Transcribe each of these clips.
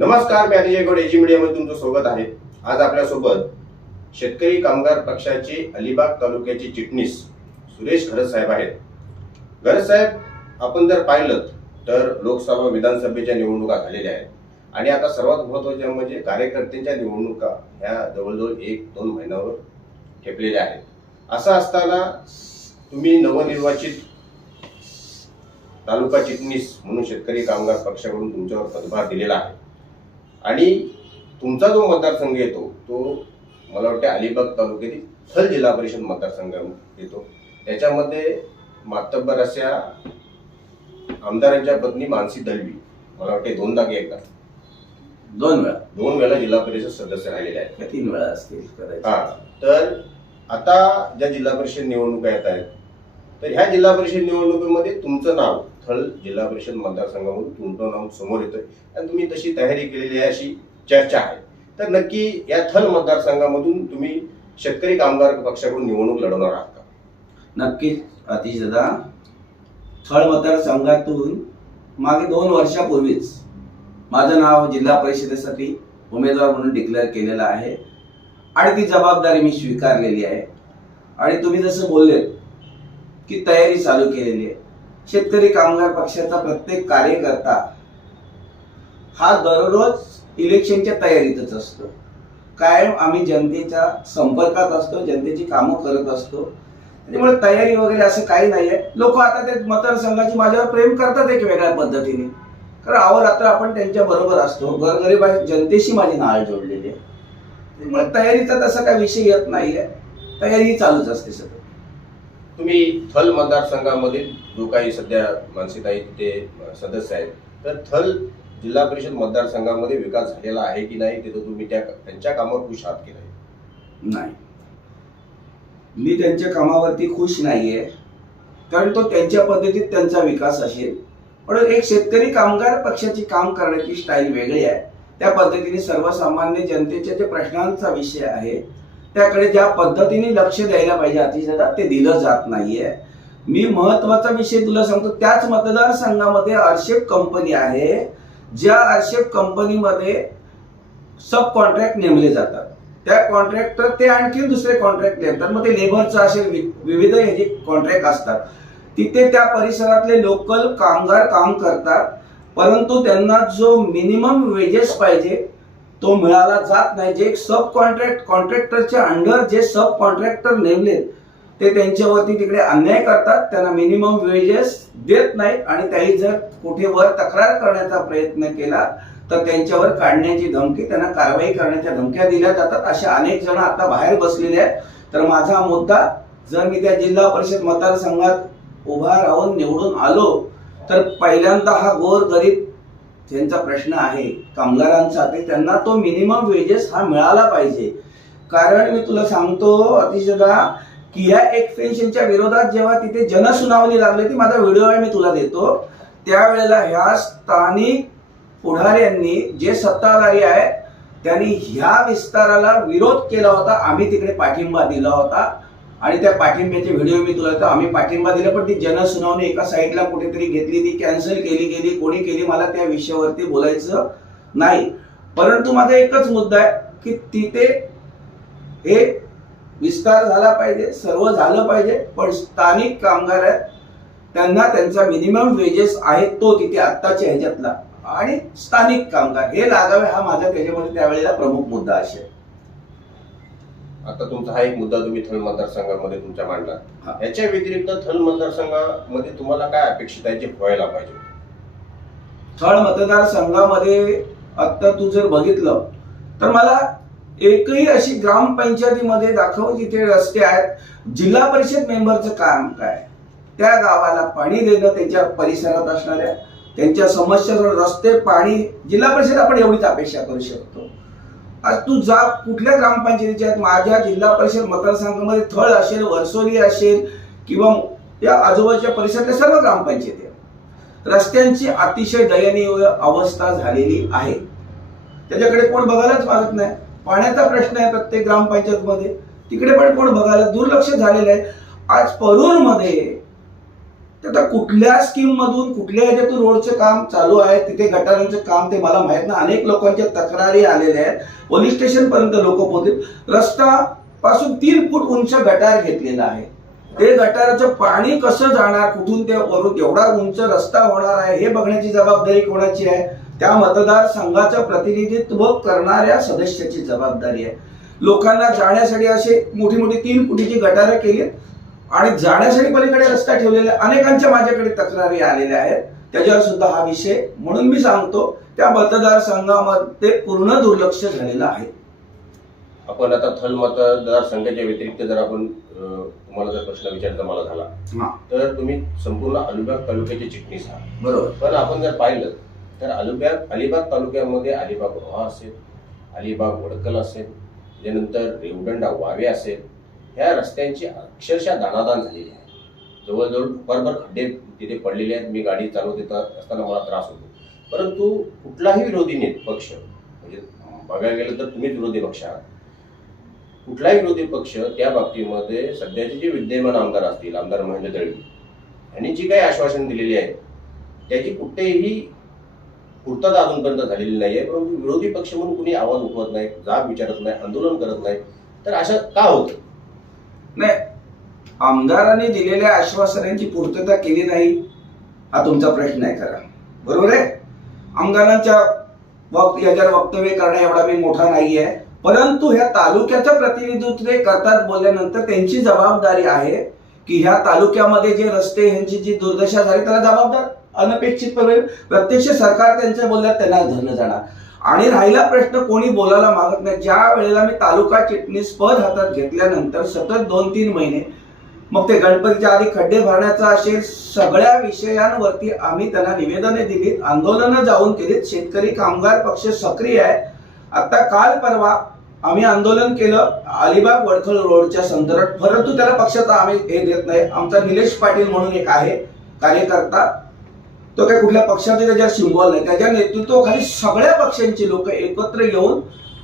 नमस्कार मी अतिजय गौड. एजी मीडियामध्ये तुमचं स्वागत आहे. आज आपल्यासोबत शेतकरी कामगार पक्षाचे अलिबाग तालुक्याचे चिटणीस सुरेश खरस साहेब आहेत. खरस साहेब आपण जर पाहिलं तर लोकसभा विधानसभेच्या निवडणुका झालेल्या आहेत. आणि आता सर्वात महत्त्वाच्या म्हणजे कार्यकर्त्यांच्या निवडणुका ह्या जवळजवळ एक दोन महिन्यावर ठेपलेल्या आहेत. असं असताना तुम्ही नवनिर्वाचित तालुका चिटणीस म्हणून शेतकरी कामगार पक्षाकडून तुमच्यावर पदभार दिलेला आहे. आणि तुमचा जो मतदारसंघ येतो तो मला वाटते अलिबाग तालुक्यातील थल जिल्हा परिषद मतदारसंघ येतो. त्याच्यामध्ये मातब्बर अशा आमदारांच्या पत्नी मानसी दळवी मला वाटते दोनदा की एकदा. दोन वेळा? दोन वेळा जिल्हा परिषद सदस्य राहिलेले आहेत. तीन वेळा असतील हा. तर आता ज्या जिल्हा परिषद निवडणुका येत आहेत तर ह्या जिल्हा परिषद निवडणुकीमध्ये तुमचं नाव थळ जिल्हा परिषद मतदारसंघामधून तुमचं नाव समोर येतोय. आणि तुम्ही तशी तयारी केलेली आहे अशी चर्चा आहे. तर नक्की या थल मतदारसंघामधून तुम्ही शेतकरी कामगार पक्षाकडून निवडणूक लढवणार आहात का? नक्कीच अतिश दादा. थळ मतदारसंघातून मागे दोन वर्षापूर्वीच माझं नाव जिल्हा परिषदेसाठी उमेदवार म्हणून डिक्लेअर केलेलं आहे. आणि ती जबाबदारी मी स्वीकारलेली आहे. आणि तुम्ही जसं बोलले की तयारी चालू केलेली आहे. शेतकरी कामगार पक्षाचा प्रत्येक कार्यकर्ता हा दररोज इलेक्शनच्या तयारीतच असतो. कायम आम्ही जनतेच्या संपर्कात असतो जनतेची कामं करत असतो. त्यामुळे तयारी वगैरे असं काही नाही आहे लोक आता ते मतदारसंघाची माझ्यावर प्रेम करतात एक वेगळ्या पद्धतीने. कारण अहोरात्र आपण त्यांच्या बरोबर असतो. घरगरीब जनतेशी माझी नाळ जोडलेली आहे. त्यामुळे तयारीचा तसा काही विषय येत नाहीये. तयारी चालूच असते सगळं. तुम्ही थल मतदारसंघामध्ये जो काही सध्या मानसिकताई तिथे सदस्य आहेत तर थल जिल्हा परिषद मतदारसंघामध्ये विकास झालेला आहे की नाही ते तुम्ही त्या त्यांच्या कामावर खुश आहात की नाही? नाही. मी त्यांच्या कामावरती खुश नाहीये कारण तो त्यांच्या पद्धतीत त्यांचा विकास असेल. पण एक शेतकरी कामगार पक्षाची काम करण्याची स्टाईल वेगळी आहे. त्या पद्धतीने सर्वसामान्य जनतेच्या जे प्रश्नांचा विषय आहे त्याकडे ज्या पद्धतीने लक्ष द्यायला पाहिजे अतिशय ते दिलं जात नाहीये. मी महत्त्वाचा विषय तुला सांगतो त्याच मतदारसंघामध्ये अर्शेप कंपनी आहे ज्या अर्शेप कंपनीमध्ये सब कॉन्ट्रॅक्ट नेमले जातात. त्या कॉन्ट्रॅक्टर ते आणखी दुसरे कॉन्ट्रॅक्ट नेमतात मग ते लेबरचं असे वि- विविध हे जे कॉन्ट्रॅक्ट असतात तिथे त्या परिसरातले लोकल कामगार काम करतात परंतु त्यांना जो मिनिमम वेजेस पाहिजे तो मिळाला जात नाही. जे सब कॉन्ट्रॅक्ट कॉन्ट्रॅक्टरच्या अंडर जे सब कॉन्ट्रॅक्टर नेमलेत ते त्यांच्यावरती तिकडे अन्याय करतात. त्यांना मिनिमम वेजेस देत नाहीत आणि त्याही जर कुठे वर तक्रार करण्याचा प्रयत्न केला तर त्यांच्यावर काढण्याची धमकी त्यांना कारवाई करण्याच्या धमक्या दिल्या जातात. अशा अनेक जण आता बाहेर बसलेले आहेत. तर माझा मुद्दा जर मी त्या जिल्हा परिषद मतदारसंघात उभा राहून निवडून आलो तर पहिल्यांदा हा गोर गरीब त्यांचा प्रश्न आहे कामगारांचा ते त्यांना तो मिनिमम वेजेस हा मिळाला पाहिजे. कारण मी तुला सांगतो अतिशयदा की या एक विरोधात जेव्हा तिथे जनसुनावणी लागली ती माझा व्हिडिओ आहे मी तुला देतो. त्यावेळेला ह्या स्थानिक पुढाऱ्यांनी जे सत्ताधारी आहेत त्यांनी ह्या विस्ताराला विरोध केला होता. आम्ही तिकडे पाठिंबा दिला होता. आणि त्या पाठिंब्याचे व्हिडिओ मी तुला तर आम्ही पाठिंबा दिला पण ती जनसुनावणी एका साईडला कुठेतरी घेतली ती कॅन्सल केली गेली कोणी केली मला त्या विषयावरती बोलायचं नाही. परंतु माझा एकच मुद्दा आहे की तिथे हे विस्तार झाला पाहिजे सर्व झालं पाहिजे पण स्थानिक कामगार आहेत त्यांना त्यांचा मिनिमम वेजेस आहे तो तिथे आत्ताच्या ह्याच्यातला. आणि स्थानिक कामगार हे लागावे हा माझा त्याच्यामध्ये त्यावेळेला प्रमुख मुद्दा असेल. आता तुमचा हा एक मुद्दा तुम्ही थल मतदारसंघामध्ये तुमच्या मांडला. याच्या व्यतिरिक्त थल मतदारसंघामध्ये तुम्हाला काय अपेक्षित आहे जे व्हायला पाहिजे? थळ मतदारसंघामध्ये आता तू जर बघितलं तर मला एकही अशी ग्रामपंचायतीमध्ये दाखव जिथे रस्ते आहेत जिल्हा परिषद मेंबरचं काम काय? त्या गावाला पाणी देणं त्यांच्या परिसरात असणाऱ्या त्यांच्या समस्या रस्ते पाणी जिल्हा परिषद आपण एवढीच अपेक्षा करू शकतो. आज तू जा कुठल्या ग्रामपंचायतीच्या आहेत? माझ्या जिल्हा परिषद मतदारसंघामध्ये थळ असेल वर्सोली असेल किंवा या आजूबाजूच्या परिसरातल्या सर्व ग्रामपंचायती आहेत. रस्त्यांची अतिशय दयनीय अवस्था झालेली आहे. त्याच्याकडे कोण बघायलाच मागत नाही. पाण्याचा प्रश्न आहे प्रत्येक ग्रामपंचायतमध्ये. तिकडे पण कोण बघायला दुर्लक्ष झालेलं आहे. आज परूरमध्ये आता कुठल्या स्कीम मधून कुठल्या ह्याच्यातून रोडचं काम चालू आहे तिथे गटारांचं काम ते मला माहीत नाही. अनेक लोकांच्या तक्रारी आलेल्या आहेत. पोलीस स्टेशन पर्यंत लोक पोहोचले. रस्ता पासून तीन फूट उंच गटार घेतलेला आहे. ते गटाराचं पाणी कसं जाणार कुठून ते वरून एवढा उंच रस्ता होणार आहे हे बघण्याची जबाबदारी कोणाची आहे? त्या मतदारसंघाचं प्रतिनिधित्व करणाऱ्या सदस्याची जबाबदारी आहे. लोकांना जाण्यासाठी असे मोठी मोठी तीन फुटीची गटारं केली आणि जाण्यासाठी पलीकडे रस्ता ठेवलेला. अनेकांच्या माझ्याकडे तक्रारी आलेल्या आहेत. त्याच्यावर सुद्धा हा विषय म्हणून मी सांगतो त्या मतदारसंघामध्ये पूर्ण दुर्लक्ष झालेलं आहे. आपण आता थल मतदारसंघाच्या व्यतिरिक्त जर आपण तुम्हाला जर प्रश्न विचारायचा मला झाला हा. तर तुम्ही संपूर्ण अलिबाग तालुक्याचे चिटणीस आहात. बरोबर. पण आपण जर पाहिलं तर अलिबाग अलिबाग तालुक्यामध्ये अलिबाग रोहा असेल अलिबाग वडकल असेल त्यानंतर रेवदंडा वावे असेल ह्या रस्त्यांची अक्षरशः दानादान झालेली आहे. जवळजवळ भरभर खड्डे तिथे पडलेले आहेत. मी गाडी चालवत येत असताना मला त्रास होतो. परंतु कुठलाही विरोधी नेत पक्ष म्हणजे बघायला गेलं तर तुम्हीच विरोधी पक्ष आहात. कुठलाही विरोधी पक्ष त्या बाबतीमध्ये सध्याचे जे विद्यमान आमदार असतील आमदार महेंद्र दळवी यांनी जी काही आश्वासन दिलेली आहे त्याची कुठेही पूर्तता अजूनपर्यंत झालेली नाही आहे परंतु विरोधी पक्ष म्हणून कुणी आवाज उठवत नाही जाब विचारत नाही आंदोलन करत नाही तर असं का होतं? नाही आमदारांनी दिलेल्या आश्वासनांची पूर्तता केली नाही हा तुमचा प्रश्न आहे खरा. बरोबर आहे? आमदारांच्या वक्त याच्यावर वक्तव्य करणं एवढा मी मोठा नाही आहे. परंतु ह्या तालुक्याचं प्रतिनिधित्व करतात बोलल्यानंतर त्यांची जबाबदारी आहे की ह्या तालुक्यामध्ये जे रस्ते ह्यांची जी दुर्दशा झाली त्याला जबाबदार अनपेक्षितपणे प्रत्यक्ष सरकार त्यांच्या बोलल्यात त्यांना धरलं जाणार. आणि राहिला प्रश्न कोणी बोलायला मागत नाही. ज्या वेळेला मी तालुका चिटणीस पद हातात घेतल्यानंतर सतत दोन तीन महिने मग ते गणपतीच्या आधी खड्डे भरण्याचा असेल सगळ्या विषयांवरती आम्ही त्यांना निवेदने दिलीत आंदोलनं जाऊन केलीत. शेतकरी कामगार पक्ष सक्रिय आहे. आता काल परवा आम्ही आंदोलन केलं अलिबाग वडखल रोडच्या संदर्भात. परंतु त्याला पक्षाचा आम्ही हे देत नाही. आमचा निलेश पाटील म्हणून एक आहे कार्यकर्ता. तो काय कुठल्या पक्षाचा त्याच्यावर सिम्बॉल नाही. त्याच्या नेतृत्वाखाली सगळ्या पक्षांची लोक एकत्र येऊन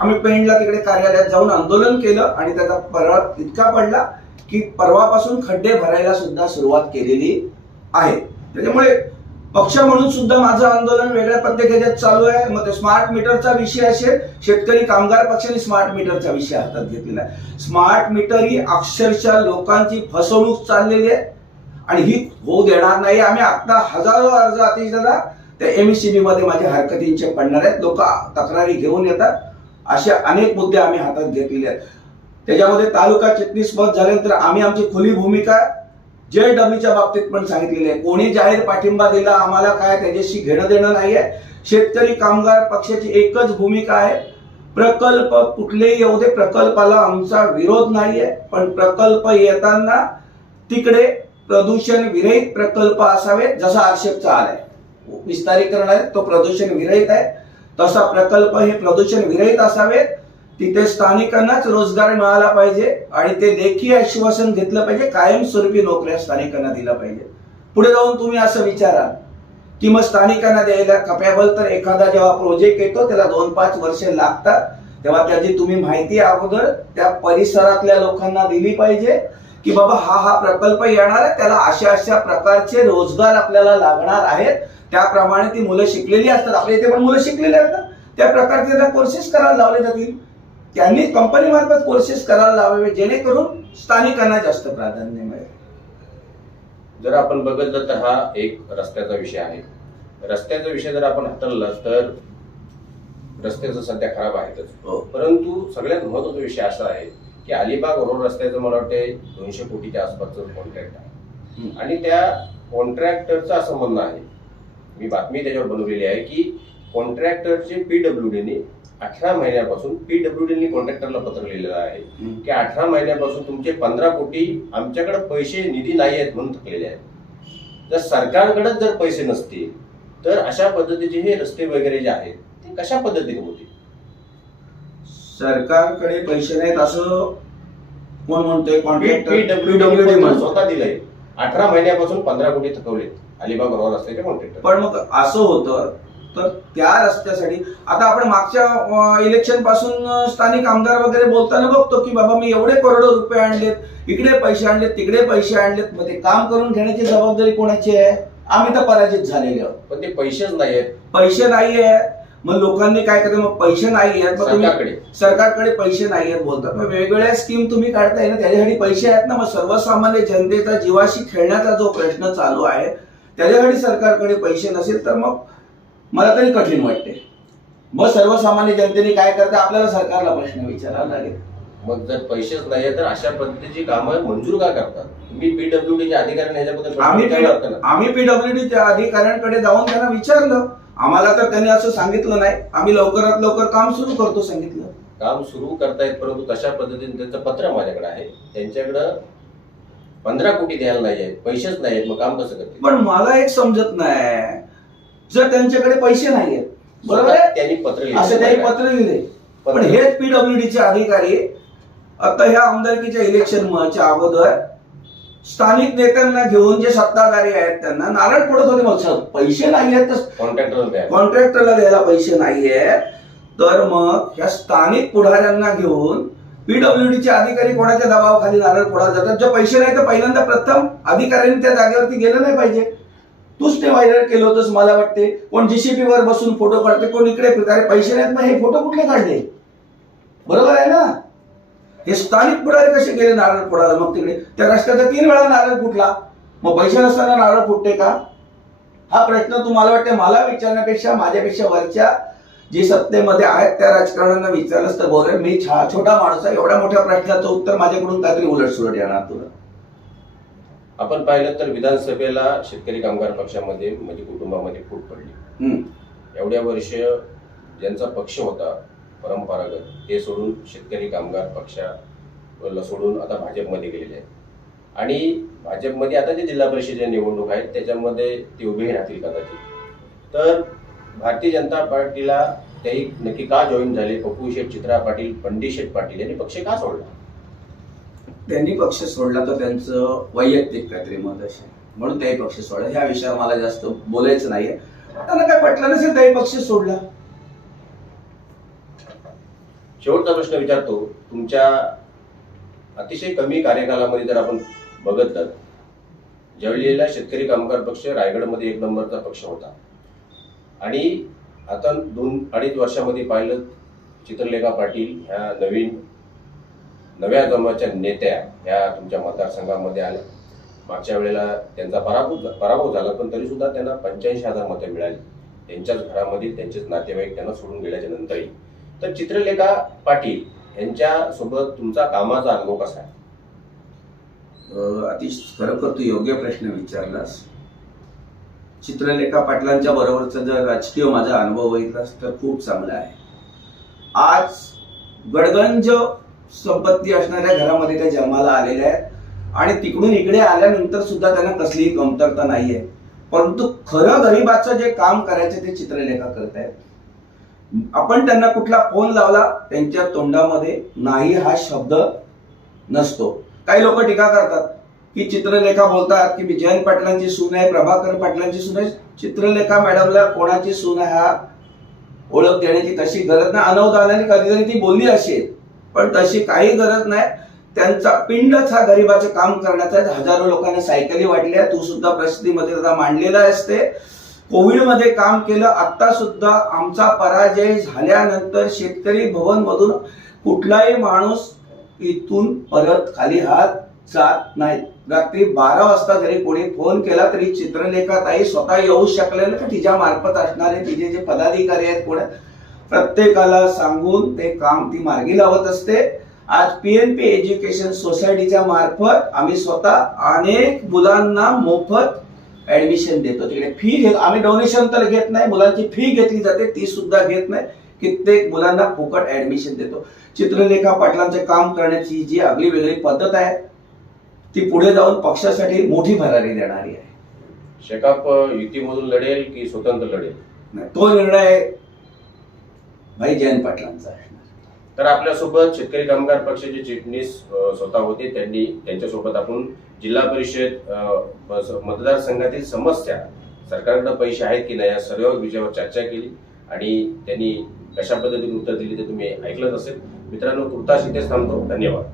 आम्ही पेंडला तिकडे कार्यालयात जाऊन आंदोलन केलं आणि त्याचा परवा इतका पडला की परवापासून खड्डे भरायला सुद्धा सुरुवात केलेली आहे. त्याच्यामुळे पक्ष म्हणून सुद्धा माझं आंदोलन वेगळ्या पद्धतीने चालू आहे. मग ते स्मार्ट मीटरचा विषय असेल शेतकरी कामगार पक्षाने स्मार्ट मीटरचा विषय हातात घेतलेला आहे. स्मार्ट मीटर ही अक्षरशः लोकांची फसवणूक चाललेली आहे. आणि ही होऊ देणार नाही. आम्ही आता हजारो अर्ज आतिश दादा त्या एमएससीबी मध्ये माझ्या हरकतींचे पडणार आहेत. लोक तक्रारी घेऊन येतात. असे अनेक मुद्दे आम्ही हातात घेतलेले आहेत. त्याच्यामध्ये तालुका चिटणीस पद झाल्यानंतर आम्ही आमची खुली भूमिका जे डमीच्या बाबतीत पण सांगितलेली आहे. कोणी जाहीर पाठिंबा दिला आम्हाला काय त्याच्याशी घेणं देणं नाही आहे शेतकरी कामगार पक्षाची एकच भूमिका आहे. प्रकल्प कुठलेही येऊ दे प्रकल्पाला आमचा विरोध नाही आहे पण प्रकल्प येताना तिकडे प्रदूषण विरहित प्रकल्प असावेत जसा आक्षेपचा आलाय. विस्तारीकरण आहे तो प्रदूषण विरहित आहे. तसा प्रकल्प हे प्रदूषण विरहित असावेत तिथे स्थानिकांनाच रोजगार मिळाला पाहिजे आणि ते लेखी आश्वासन घेतलं पाहिजे कायमस्वरूपी नोकऱ्या स्थानिकांना दिल्या पाहिजे. पुढे जाऊन तुम्ही असं विचारा की मग स्थानिकांना द्यायला कपॅबल तर एखादा जेव्हा प्रोजेक्ट येतो त्याला दोन पाच वर्ष लागतात. तेव्हा त्याची तुम्ही माहिती अगोदर त्या परिसरातल्या लोकांना दिली पाहिजे. की बाबा हा हा प्रकल्प येणार आहे त्याला अशा अशा प्रकारचे रोजगार आपल्याला लागणार आहेत. त्याप्रमाणे ती मुलं शिकलेली असतात. आपल्या इथे पण मुलं शिकलेली असतात त्या प्रकारचे त्यांना कोर्सेस करायला लावले जातील. त्यांनी कंपनी मार्फत कोर्सेस करायला लावावे जेणेकरून स्थानिकांना जास्त प्राधान्य मिळेल. जर आपण बघितलं तर हा एक रस्त्याचा विषय आहे. रस्त्याचा विषय जर आपण हाताळला तर रस्त्याचं सध्या खराब आहेतच. हो. परंतु सगळ्यात महत्त्वाचा विषय असा आहे की अलिबाग रोड रस्त्याचं मला वाटते दोनशे कोटीच्या आसपासचं कॉन्ट्रॅक्ट आहे. आणि त्या कॉन्ट्रॅक्टरचं असं म्हणणं आहे मी बातमी त्याच्यावर बनवलेली आहे की कॉन्ट्रॅक्टरचे पीडब्ल्यूडीने अठरा महिन्यापासून पीडब्ल्यूडीने कॉन्ट्रॅक्टरला पत्र लिहिलेलं आहे की अठरा महिन्यापासून तुमचे पंधरा कोटी आमच्याकडे पैसे निधी नाही आहेत म्हणून थकलेले आहेत. जर सरकारकडेच जर पैसे नसतील तर अशा पद्धतीचे हे रस्ते वगैरे जे आहेत ते कशा पद्धतीने होतील? सरकारकडे पैसे नाहीत असं कोण म्हणतोय? कॉन्ट्रॅक्टर म्हणतो स्वतः दिलंय. अठरा महिन्यापासून पंधरा कोटी थकवलेत. अलिबाग रोड रस्त्याचे कॉन्ट्रॅक्टर पण मग असं होतं तर त्या रस्त्यासाठी आता आपण मागच्या इलेक्शनपासून स्थानिक आमदार वगैरे बोलताना बघतो की बाबा मी एवढे करोडो रुपये आणलेत इकडे पैसे आणलेत तिकडे पैसे आणलेत. मग ते काम करून घेण्याची जबाबदारी कोणाची आहे? आम्ही तर पराजित झालेले आहोत. पण ते पैसेच नाही आहेत पैसे नाही आहेत मग लोकांनी काय करते मग पैसे नाही आहेत मग तुम्ही सरकारकडे. पैसे नाही आहेत बोलतात. मग वेगवेगळ्या स्कीम तुम्ही काढताय ना त्याच्यासाठी पैसे आहेत ना मग सर्वसामान्य जनतेचा जीवाशी खेळण्याचा जो प्रश्न चालू आहे त्याच्यासाठी सरकारकडे पैसे नसेल तर मग मला तरी कठीण वाटते. मग सर्वसामान्य जनतेने काय करते? आपल्याला सरकारला प्रश्न विचारावा लागेल. मग जर पैसेच नाही तर अशा पद्धतीची कामं मंजूर का करतात? तुम्ही पीडब्ल्यूडीचे अधिकाऱ्यांनी ह्याच्याबद्दल प्रश्न आम्ही? आम्ही पीडब्ल्यूडीच्या अधिकाऱ्यांकडे जाऊन त्यांना विचारलं. आम्हाला तर त्यांनी असं सांगितलं नाही. आम्ही लवकरात लवकर काम सुरू करतो सांगितलं. काम सुरू करतायत परंतु तशा पद्धतीने त्यांचं पत्र माझ्याकडे आहे. त्यांच्याकडं पंधरा कोटी द्यायला नाही आहेत पैसेच नाही आहेत मग काम कसं करतील? पण मला एक समजत नाही. जर त्यांच्याकडे पैसे नाही आहेत बरोबर आहे? त्यांनी पत्र लिहिलं. असं त्यांनी पत्र लिहिले. पण हेच पीडब्ल्यूडीचे अधिकारी आता ह्या आमदारकीच्या इलेक्शनच्या अगोदर स्थानिक नेत्यांना घेऊन जे सत्ताधारी आहेत त्यांना नारळ फोडत होते मग पैसे नाही आहेत तर कॉन्ट्रॅक्टरला द्या कॉन्ट्रॅक्टरला द्यायला पैसे नाहीये तर मग ह्या स्थानिक पुढाऱ्यांना घेऊन पीडब्ल्यूडीचे अधिकारी कोणाच्या दबावाखाली नारळ फोडा जातात? जे पैसे नाही तर पहिल्यांदा प्रथम अधिकाऱ्यांनी त्या जागेवरती गेलं नाही पाहिजे. तूच ते व्हायरल केलं होतंस मला वाटते. कोण जीसीपी वर बसून फोटो काढते कोण इकडे पैसे नाहीत मग हे फोटो कुठले काढले? बरोबर आहे ना? हे स्थानिक पुढारी कसे गेले नारळ फोडायला? मग तिकडे त्या रस्त्याचा तीन वेळा नारळ फुटला. मग पैसे नसताना नारळ फुटते का? हा प्रश्न तुम्हाला वाटते मला विचारण्यापेक्षा माझ्यापेक्षा वरच्या जे सत्तेमध्ये आहेत त्या राजकारण्यांना विचारलंच तर बोलेल मी छा- छोटा माणूस आहे एवढ्या मोठ्या प्रश्नाचं उत्तर माझ्याकडून काहीतरी उलट सुलट येणार तुला. आपण पाहिलं तर विधानसभेला शेतकरी कामगार पक्षामध्ये म्हणजे कुटुंबामध्ये फूट पडली. एवढ्या वर्ष ज्यांचा पक्ष होता परंपरागत ते सोडून शेतकरी कामगार पक्षाला सोडून आता भाजपमध्ये गेलेले आहेत. आणि भाजपमध्ये आता जे जिल्हा परिषदेच्या निवडणूक आहेत त्याच्यामध्ये ते उभे राहतील कदाचित. तर भारतीय जनता पार्टीला काही नक्की का जॉईन झाले? पप्पू शेठ चित्रा पाटील पंडित शेठ पाटील यांनी पक्ष का सोडला? त्यांनी पक्ष सोडला तर त्यांचं वैयक्तिक काहीतरी मत असेल. म्हणून त्याही पक्ष सोडला. ह्या विषयावर मला जास्त बोलायचं नाहीये. त्यांना काय पटलं नसेल त्याही पक्ष सोडला. शेवटचा प्रश्न विचारतो तुमच्या अतिशय कमी कार्यकालामध्ये जर आपण बघत तर ज्यावेळेला शेतकरी कामगार पक्ष रायगडमध्ये एक नंबरचा पक्ष होता. आणि आता दोन अडीच वर्षामध्ये पाहिलं चित्रलेखा पाटील ह्या नवीन नव्या जमाच्या नेत्या ह्या तुमच्या मतदारसंघामध्ये आल्या. मागच्या वेळेला त्यांचा पराभव पराभव झाला पण तरीसुद्धा त्यांना पंच्याऐंशी हजार मतं मिळाली. त्यांच्याच घरामधील त्यांचेच नातेवाईक त्यांना सोडून गेल्याच्या नंतरही. तर चित्रलेखा पाटील यांच्या सोबत तुमचा कामाचा अनुभव कसा आहे? अतिश खरोखर तू योग्य प्रश्न विचारलास. चित्रलेखा पाटलांच्या बरोबरचा जर राजकीय माझा अनुभव बघितलास तर खूप चांगला आहे. आज गडगंज संपत्ती असणाऱ्या घरामध्ये त्या जन्माला आलेल्या आहेत आणि तिकडून इकडे आल्यानंतर सुद्धा त्यांना कसलीही कमतरता नाहीये. परंतु खरं गरिबाचं जे काम करायचं ते चित्रलेखा करतायत. आपण त्यांना कुठला फोन लावला त्यांच्या तोंडामध्ये नाही हा शब्द नसतो. काही लोक टीका करतात की चित्रलेखा बोलतात की मी जयंत पाटलांची सून आहे प्रभाकर पाटलांची सून आहे. चित्रलेखा मॅडमला कोणाची सून आहे हा ओळख देण्याची तशी गरज नाही. अनवधानाने कधीतरी ती बोलली असेल. पण तशी काही गरज नाही. त्यांचा पिंडच हा गरिबाचं काम करण्याचा आहे. हजारो लोकांना सायकली वाटल्या. तू सुद्धा प्रसिद्धीमध्ये आता मांडलेला असते कोविडमध्ये काम केलं आत्ता सुद्धा आमचा पराजय झाल्यानंतर शेतकरी भवन मधून कुठलाही माणूस इथून परत खाली हात जात नाही. रात्री बारा वाजता जरी कोणी फोन केला तरी चित्रलेखा ताई स्वतः येऊ शकले ना तर तिच्या मार्फत असणारे तिचे जे पदाधिकारी आहेत कोण प्रत्येकाला सांगून ते काम ती मार्गी लावत असते. आज पीएनपी एज्युकेशन सोसायटीच्या मार्फत आम्ही स्वतः अनेक मुलांना मोफत ऍडमिशन देतो. तिकडे फी घेत आम्ही डोनेशन तर घेत नाही मुलांची फी घेतली जाते ती सुद्धा घेत नाही. कित्येक मुलांना फुकट ऍडमिशन देतो. चित्रलेखा पाटलांचे काम करण्याची जी आगळी वेगळी पद्धत आहे ती पुढे जाऊन पक्षासाठी मोठी भरारी देणारी आहे. शेकाप युतीमधून लढेल की स्वतंत्र लढेल? तो निर्णय भाई जयंत पाटलांचा आहे. तर आपल्यासोबत शेतकरी कामगार पक्षाचे चिटणीस स्वतः होते. त्यांनी त्यांच्यासोबत आपण जिल्हा परिषद मतदारसंघातील समस्या सरकारकडे पैसे आहेत की नाही या सर्व विषयावर चर्चा केली आणि त्यांनी कशा पद्धतीने उत्तर दिली ते तुम्ही ऐकलंच असेल. मित्रांनो कृताश इथेच थांबतो. धन्यवाद.